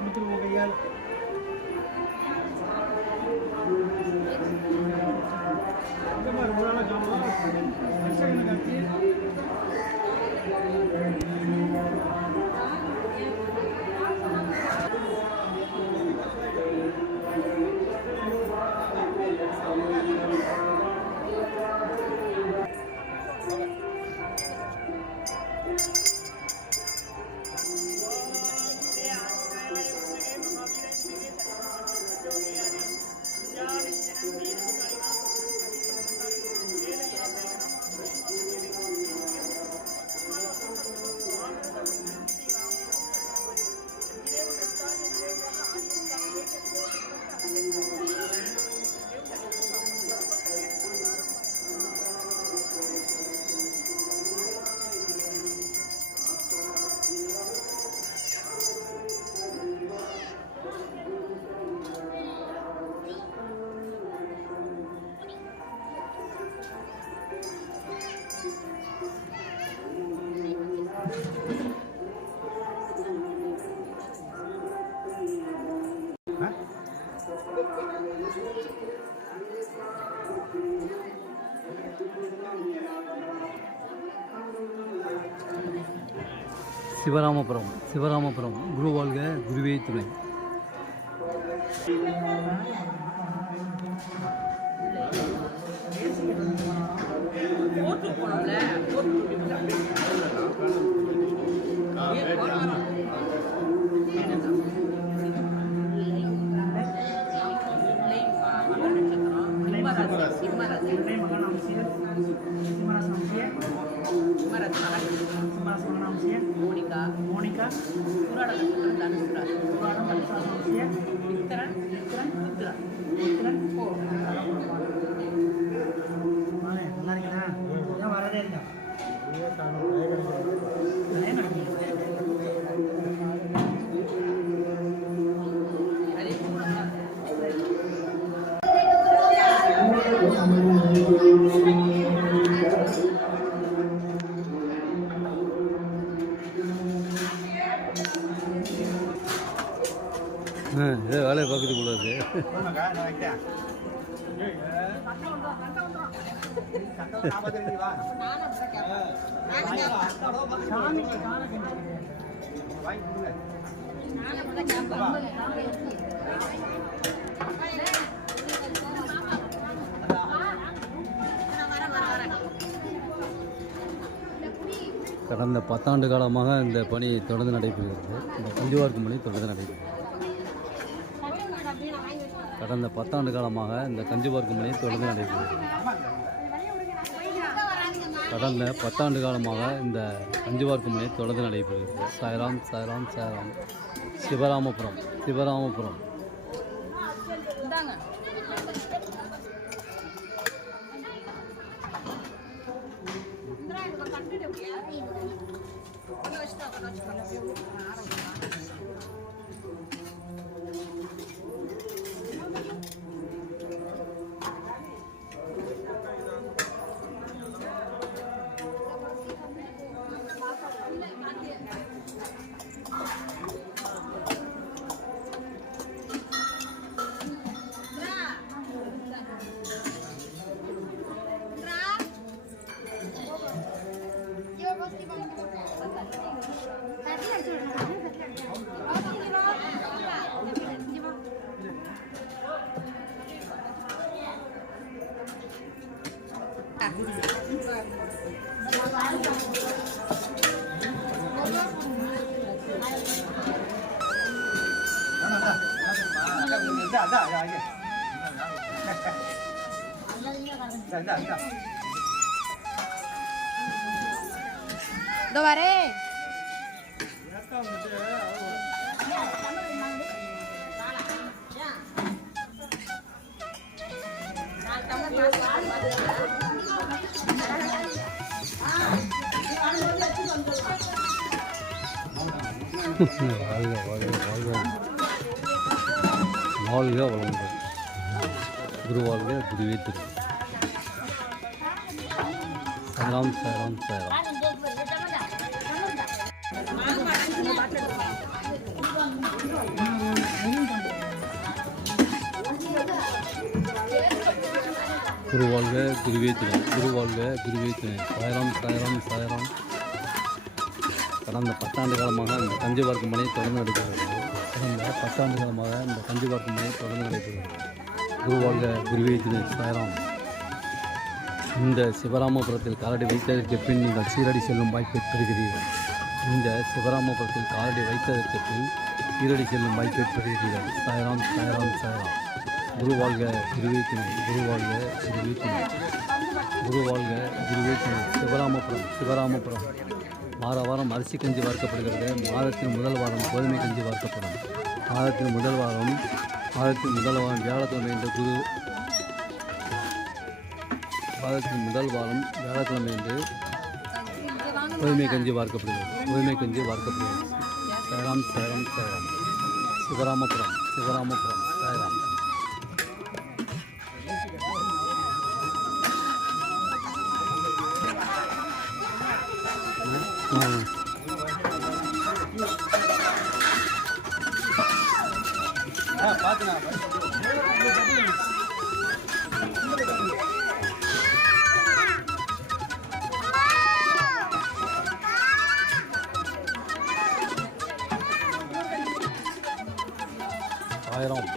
கொடுத்துருவோம் கையால். இந்த மாதிரி ஒரு நாளாக காணலாம் காட்சி. சிவராமபுரம் குரு வாழ்க குருவே துணை. மோனிகா புராண நட்சத்திரம் தனுசு ராசி. புராணம் நட்சத்திரம் விக்ரன் நல்லா இருக்கீங்களா? ஏன் வரதே இல்லை? இதே வேலையை பார்க்குறது போல இருக்கு. கடந்த 10 ஆண்டு காலமாக இந்த பணி தொடர்ந்து நடைபெறுகிறது. இந்த கஞ்சுவார்க்கும் பணி தொடர்ந்து நடைபெறுகிறது. கடந்த 10 ஆண்டு காலமாக இந்த கஞ்சுவார்க்கும் பணி தொடர்ந்து நடைபெறுகிறது. கடந்த 10 ஆண்டு காலமாக இந்த கஞ்சுவார்க்கும் பணி தொடர்ந்து நடைபெறுகிறது. சாய்ராம் சாய்ராம் சாய்ராம். சிவராமபுரம் சிவராமபுரம். இதோ வரேன். வாழ்க வளங்கள். குருவாழ்க குருவே திரு. சாய்ராம் சாய்ராம் சாய்ராம். குரு வாழ்க குருவே துணை, குரு வாழ்க குருவே துணை. சாய்ராம் சாய்ராம் சாய்ராம். கடந்த 10 ஆண்டு காலமாக இந்த கஞ்சி பார்க்கும் பணி தொடர்ந்து நடைபெறுகிறது. கடந்த 10 ஆண்டு காலமாக இந்த கஞ்சி பார்க்கும் பணி தொடர்ந்து நடைபெறுகிறது. குரு வாழ்க குருவே துணை. சாய்ராம். இந்த சிவராமபுரத்தில் காலடி வைத்ததற்கு பின் நீங்கள் சீரடி செல்லும் வாய்ப்பை பெறுகிறீர்கள். இந்த சிவராமபுரத்தில் காலடி வைத்ததற்கு பின் சீரடி செல்லும் வாய்ப்பை பெறுகிறீர்கள். சாய்ராம் சாய்ராம் சாய்ராம். குரு வாழ்க குருவே துணை, குரு வாழ்க குருவே துணை, குரு வாழ்க குருவே துணை. சிவராமபுரம் சிவராமபுரம். வார வாரம் அரிசி கஞ்சி வார்க்கப்படுகிறது. மாதத்தின் முதல் வாரம் கோதுமை கஞ்சி வார்க்கப்படும். மாதத்தின் முதல் வாரம் வியாழக்கிழமை என்று மாதத்தின் முதல் வாரம் வியாழக்கிழமை என்று கோதுமை கஞ்சி வார்க்கப்படுகிறது. கோதுமை கஞ்சி வார்க்கப்படுகிறது. சாய்ராம் சாய்ராம் சாய்ராம். சிவராமபுரம் சிவராமபுரம். சாய்ராம். சாய்ராம்.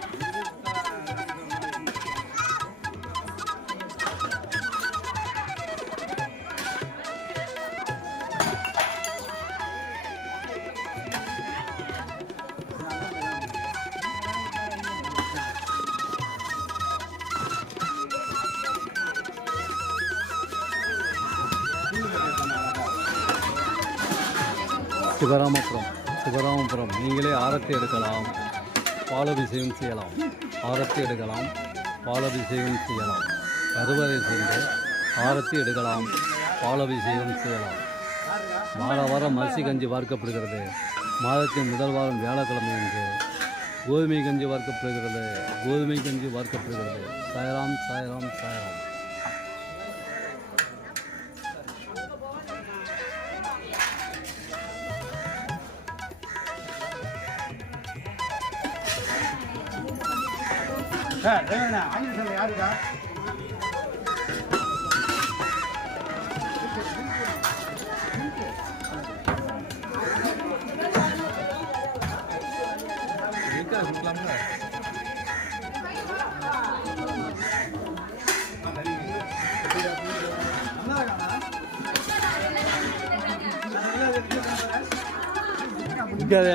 சிவராமபுரம் சிவராமபுரம். நீங்களே ஆரத்தி எடுக்கலாம், பாலபிஷேகம் செய்யலாம். ஆரத்தி எடுக்கலாம், பாலபிஷேகம் செய்யலாம். கருவறை செய்து ஆரத்தி எடுக்கலாம், பாலபிஷேகம் செய்யலாம். வார வாரம் அரிசி கஞ்சி வார்க்கப்படுகிறது. மாதத்தின் முதல் வாரம் வியாழக்கிழமை என்று கோதுமை கஞ்சி வார்க்கப்படுகிறது. கோதுமை கஞ்சி வார்க்கப்படுகிறது. சாய்ராம் சாய்ராம் சாய்ராம். ஆயுதம் யாருக்கா?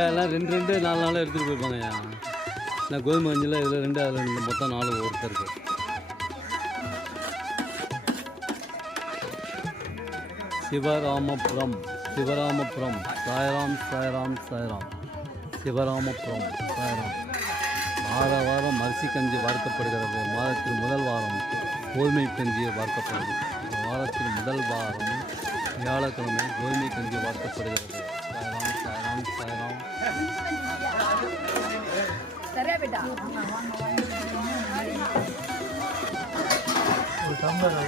எல்லாம் 2 4 எடுத்துகிட்டு போயிருப்பாங்கய்யா. நான் கோதுமை கஞ்சியில் இதில் 2 அதில் 2 மொத்தம் 4 ஒருத்தருக்கு. சிவராமபுரம் சிவராமபுரம். சாய்ராம் சாய்ராம் சாய்ராம். சிவராமபுரம் சாய்ராம். வார வாரம் அரிசி கஞ்சி வார்க்கப்படுகிறது. மாதத்தின் முதல் வாரம் கோதுமை கஞ்சியை வார்க்கப்படுகிறது. வாரத்தின் முதல் வாரம் வியாழக்கிழமை கோதுமை கஞ்சி வார்க்கப்படுகிறது. சாய்ராம் சாய்ராம் சாய்ராம். சரியா பேட்டா ஒரு டம்ளர்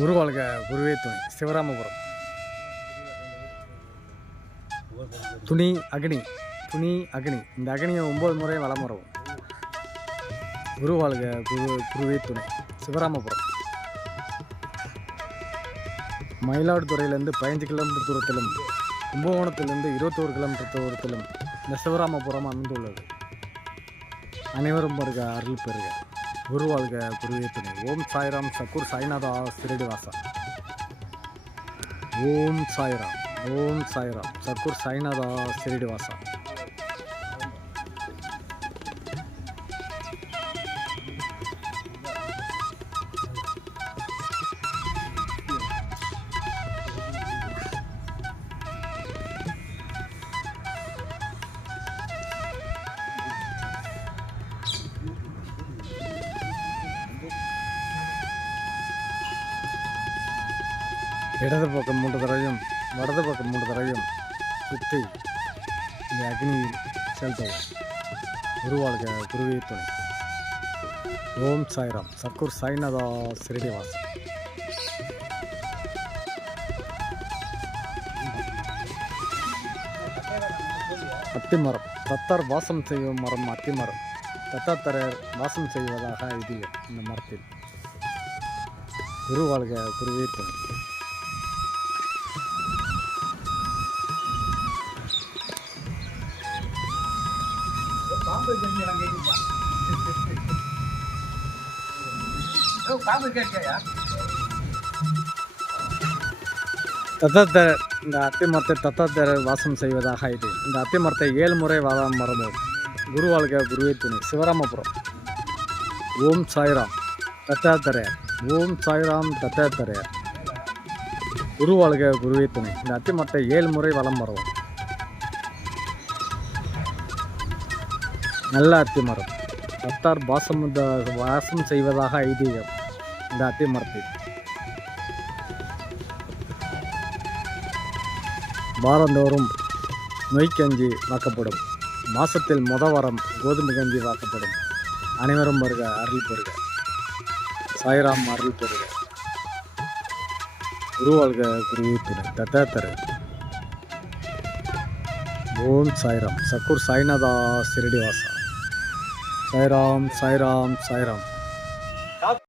குரு வாழ்க குருவே துணை. சிவராமபுரம். துணி அக்னி, துணி அக்னி. இந்த அக்னியை 9 முறை வலம் வரவும். குரு வாழ்க குருவே துணை. சிவராமபுரம். மயிலாடுதுறையிலேருந்து 15 கிலோமீட்டர் தூரத்திலும், கும்பகோணத்திலிருந்து 21 கிலோமீட்டர் தூரத்திலும் இந்த சிவராமபுரம் அமைந்துள்ளது. அனைவரும் வருக, அருள் பெறுக. குரு வாழ்க குருவே துணை. ஓம் சாய்ராம் சக்கூர் சாய்நாதா சிரடிவாசா. ஓம் சாய்ராம், ஓம் சாய்ராம் சக்கூர் சாய்நாதா சிரடிவாசா. இடது பக்கம் 3 தடவையும் வடது பக்கம் 3 தடவையும் சுற்றி இந்த அக்னியில் செலுத்தவும். குரு வாழ்க குருவே துணை. ஓம் சாய்ராம் சக்கூர் சாய்நாதா சிரடிவாசா. அத்திமரம். தத்தார் வாசம் செய்யும் மரம் அத்திமரம். தத்தாத்தரர் வாசம் செய்வதாக ஐதீகம் இந்த மரத்தில். குரு வாழ்க குருவே துணை. பாம்பு கேட்கியா? தத்தாத்தரர். இந்த அத்தி மரத்தை தத்தாத்தரர் வாசம் செய்வதாக இது. இந்த அத்தி மரத்தை 7 முறை வாதம் மரபோம். குரு வாழ்க குருவே துணை. சிவராமபுரம். ஓம் சாய்ராம் தத்தாத்தரர். ஓம் சாய்ராம் தத்தாத்தரர். குரு வாழ்க குருவே துணை. இந்த அத்தி மரத்தை 7 முறை வலம் மரபோம். நல்ல அத்திமரம். தத்தார் வாசம் செய்வதாக ஐதீகம் இந்த அத்தி மரத்தில். வாரந்தோறும் நொய்க்கஞ்சி வாக்கப்படும். மாசத்தில் வாரம் கோதுமை கஞ்சி வாக்கப்படும். அனைவரும் வருக, அருள் பெறுக. சாய்ராம் அருள் பெறுக. குரு வாழ்க குருவே துணை. தத்தாத்தரர். ஓம் சாய்ராம் சக்கூர் சாய்நாதா சிரடிவாசா. சாய்ராம் சாய்ராம் சாய்ராம்.